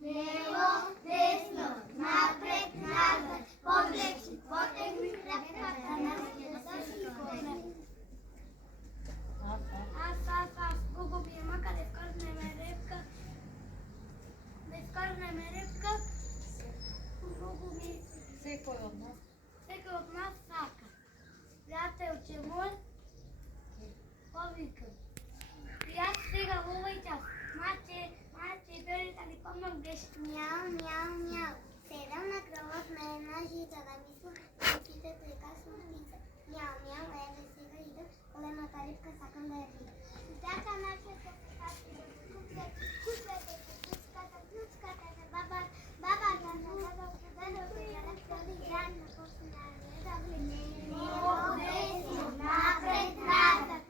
Lewo, desno, napred, nazad, potegni, repkata, as, gugubi, maka, deskorne me repka, gugubi, seko od nas saka. Prijatelj môj, povykl. Ja stiga v ovaj čas. Máte, Berita, pomôžeš? Miau, miau, miau. Sedam na krovot na žica, da myslu, učite trika slušnice. Miau, miau, a ja bez tega idem, koleno ta rybka sakam da je vidim. Taka naša se pati, kucvete, kuckata, baba, rano, posna, Levo, desno, napred, nazad,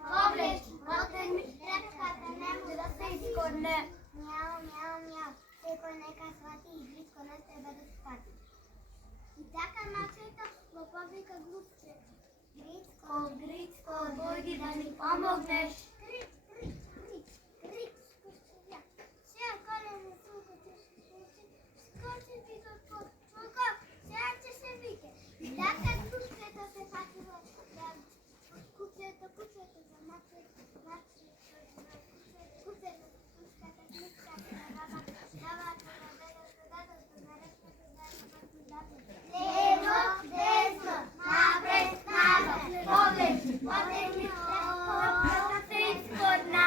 potegni, repkata, nemoj da se iskorne. Miau, miau, miau. Seko neka shvati i Gricko nas treba da spati. I taka načeta lopovika glupce. Gricko, dojdi da mi pomogneš. Gric, ja. Sve kolene suko ćeš skoči ti do tvojko, sve će se vike. I taka glupce to se patilo da kucete za mačete, kucete, Levo, desno, napred, nazad, potegni, repkata, se iskorna.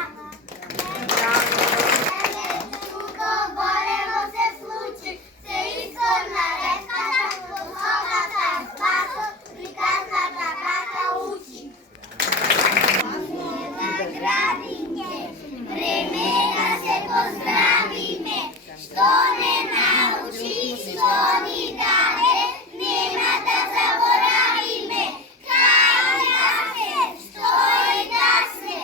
Suko, borevo se sluči, se iskorna repkata, posokata, spaso, prikazata, kata uči. Nagradite, vreme da se pozdravime, što ne nauči, što ni dade, nema da zaboravime. Kao jasne, što je gasne,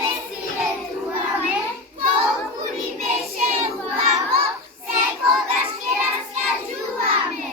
ne sile čuvame, koliko ni beše ubavo, se kogaške raskažuvame.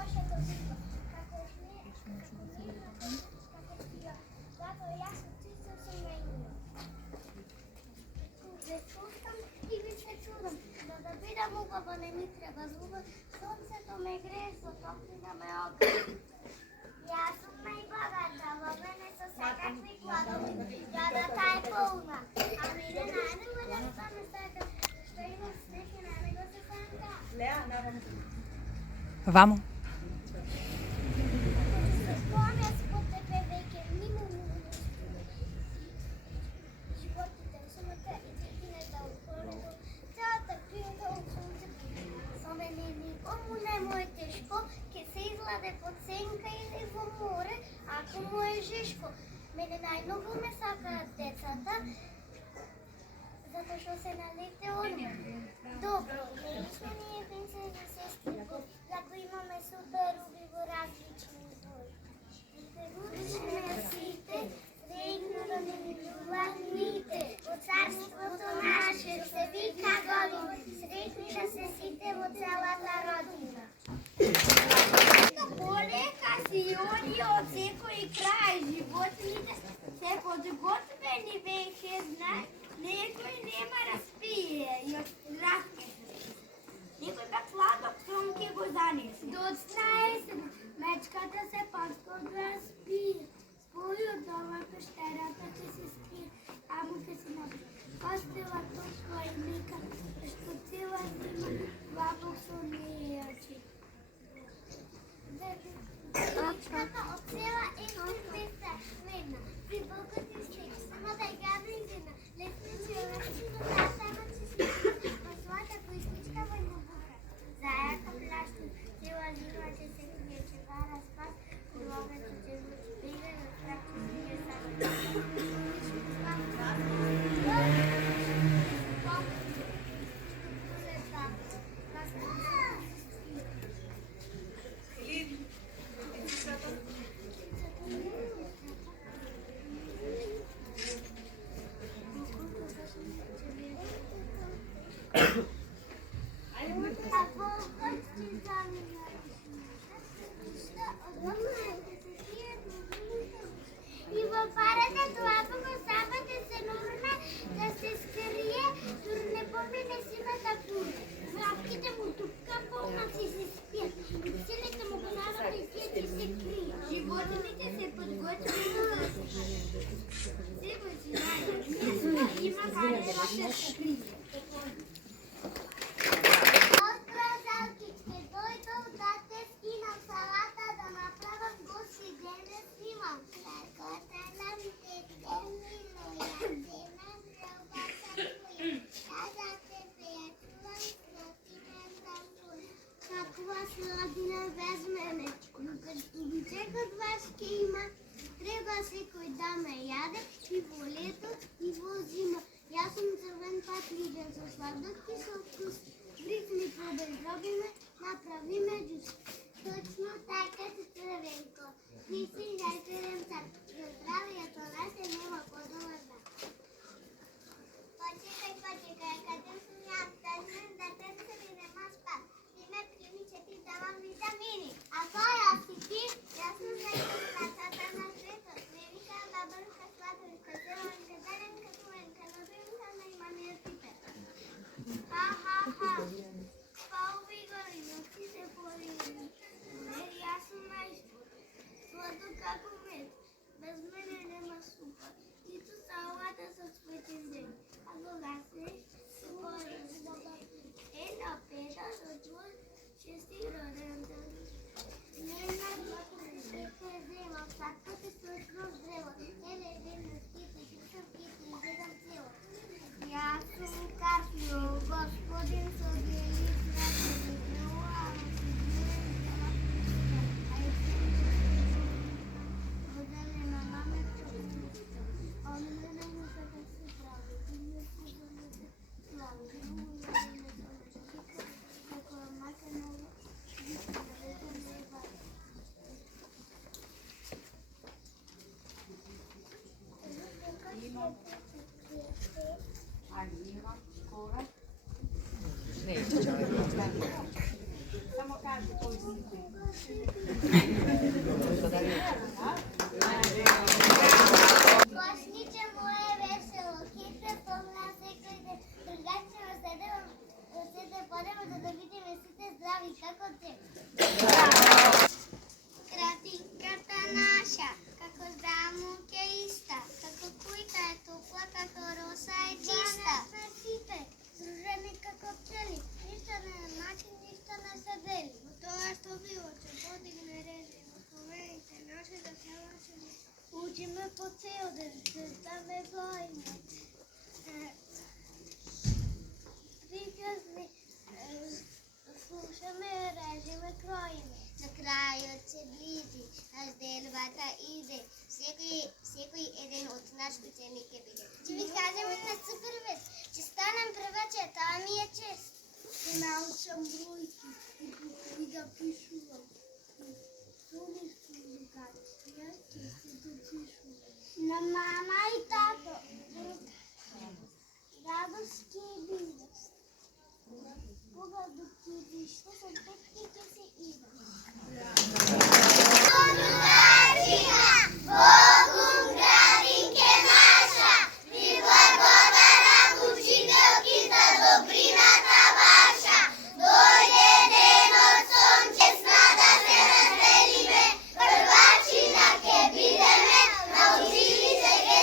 kosze to tylko. Kako śmieje, zato ja sam čisto sam menio. Kurde, slušam i vi se čudam, da biram ubava ne mi treba zuba, sunce to me greje, topli da me ogreje. Ja sam najbogata, во мене са всякакви кладови, ядата е пълна. Ами не най-много да стане сега, що има снег и най-много се санка. Vamos. Se spomня spod tebe veke, mimo животите, сумата и цветината от полето, цялата природа от слънцето. За мене никому не му е тежко, ке се изладе под сенка или во море, ако му е жешко. Мене най-много ме сакаат децата, затоа што се налете од добро. Не сме ние принцези сестри, како имаме супер уби во различни бои. Различни сите, среќни во царството наше се вика година. Среќни да се сите во целата родина. Полека си они од секој крај, животните се подготвени веќе знај. Некој нема распие и од страхме се. Некој пак сладок сон ке го занесе. Доцна есен, мечката се пак го распие. Спои од дома пещерата ќе се скрие, таму ќе се напие. Постела топла и мека, што цела зима вапок со неја очи. Девичката од села е песа, ведна, при бокот и стек, само да ја гадризина. Зајака плашни, цела зима ќе се крие, ќе бара спас, уловето ќе го биде, на страх ќе се не И во парата тоа го сапате се норме да се скрие, дур не помине сивата пура. Врапките му тупка полна си се спият. И силите му го нават и пият и се крият. Животните се подготвят да се Сиво си знаят, има къде да се скрие. Сладина без мене, но като бичекът ваш ке има, треба секој да ме јаде и во лето и во зима. Јас сум црвен патлиџен со сладолки со вкус. Брикни побезробиме, направиме џус. Точно така се црвенко. Ти си најцрвен цар. За здравието наше нема подобар дан. Почекај, каде сум јас? Да те се ми нема спад. Ти ме прими, че ти давам витамини. А која си ти? Јас сум најкрасата на светот. Не викам бабанка сладолка, зеленка, зеленка, туенка, любимка на иманиот пипер. Ха. Па уви година, ти се порини. Не, јас сум најспор. Сладок како мед. Без мене нема супа. Ниту салата со цветен ден. А кога се порини. Една пета до твој шести роден ден. Нема се зема, сакате со скроз древо. Еле ден ските, кисам кити и гледам цело. Јас сум Кафио, господин со гелит на Košniče moje veselo, hitre poglase krde, drugačijemo sede podemo da vidimo jesi te zdravi, kako te? Kratinkata naša, kako zdramuke ista, kako kujka je topla, kako rosa je čista. Site, združeni kako pčeli, ništa ne mači, ništa ne se deli. U toga što bilo će podigne reži, spomenite našega selačeva. Učime po ceo den, da me bojimo. Prikazni, slušame, režime, krojime. Na kraju se bliži, naš delvata ide. Всекој еден од наш ученик е биде. Ќе ви кажеме на супер вест, ќе станам прваче, таа ми е чест. Ќе научам бројки и да пишувам. Суни суликација, ќе се допишувам. На мама и тато, радост ќе бидеш. Кога докидиш, што со петки ќе се идам. Bogum gradinke naša, vi blagodara učiteljki za dobrinata vaša. Dojde den od sonče sna da se razdelime, prvačina ke bideme, naučili se ke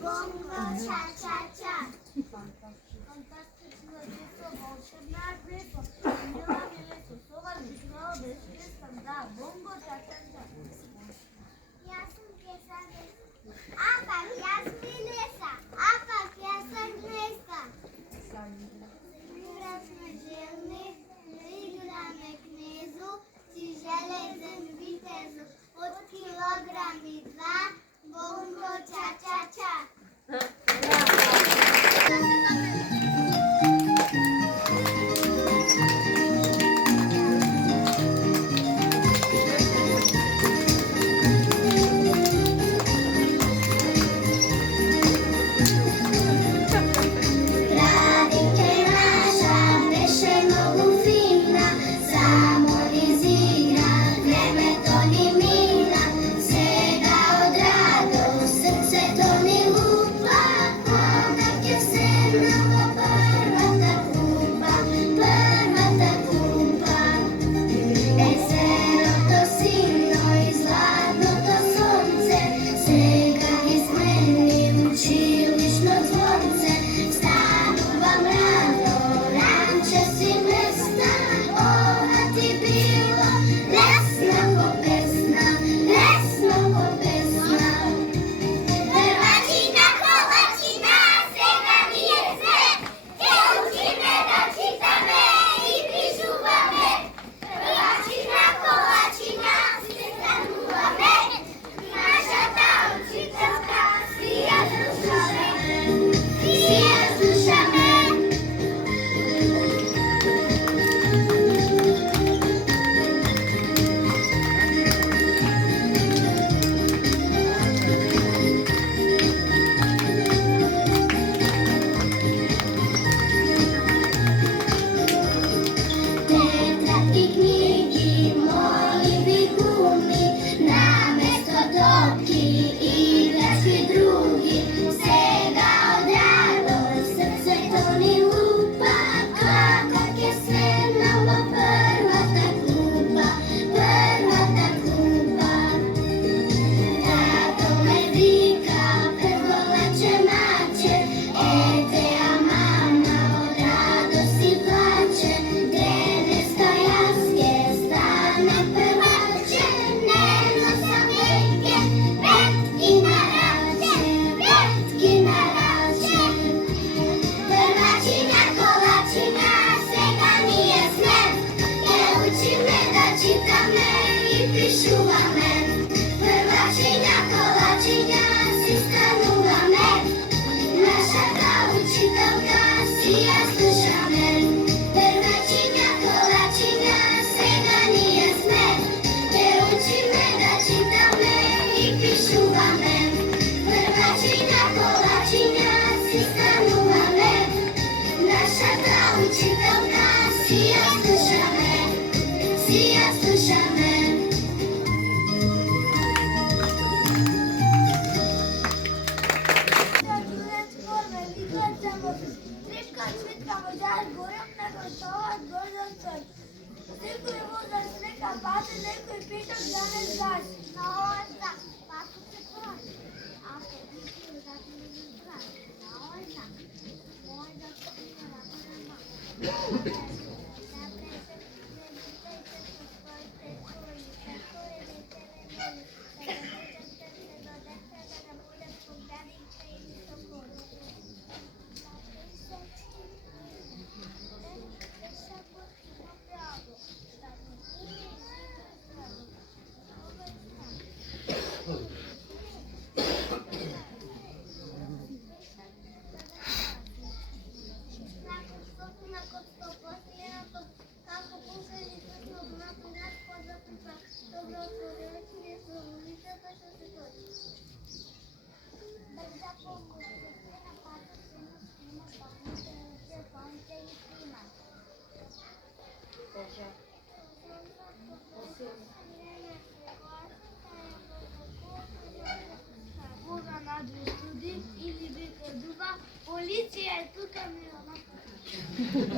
Bongo, cha, cha, cha. Fantastyczne dziecko, волшебна крыса, мила милица, сова весела, беспечна, да, бонго, ча-ча-ча. Я сам писатель. А как я смелеса, а как я согнеска. Размноженный, выигранный князю, тяжелезен витезу, от килограмми два, бонго, ча-ча-ча. Na Dice.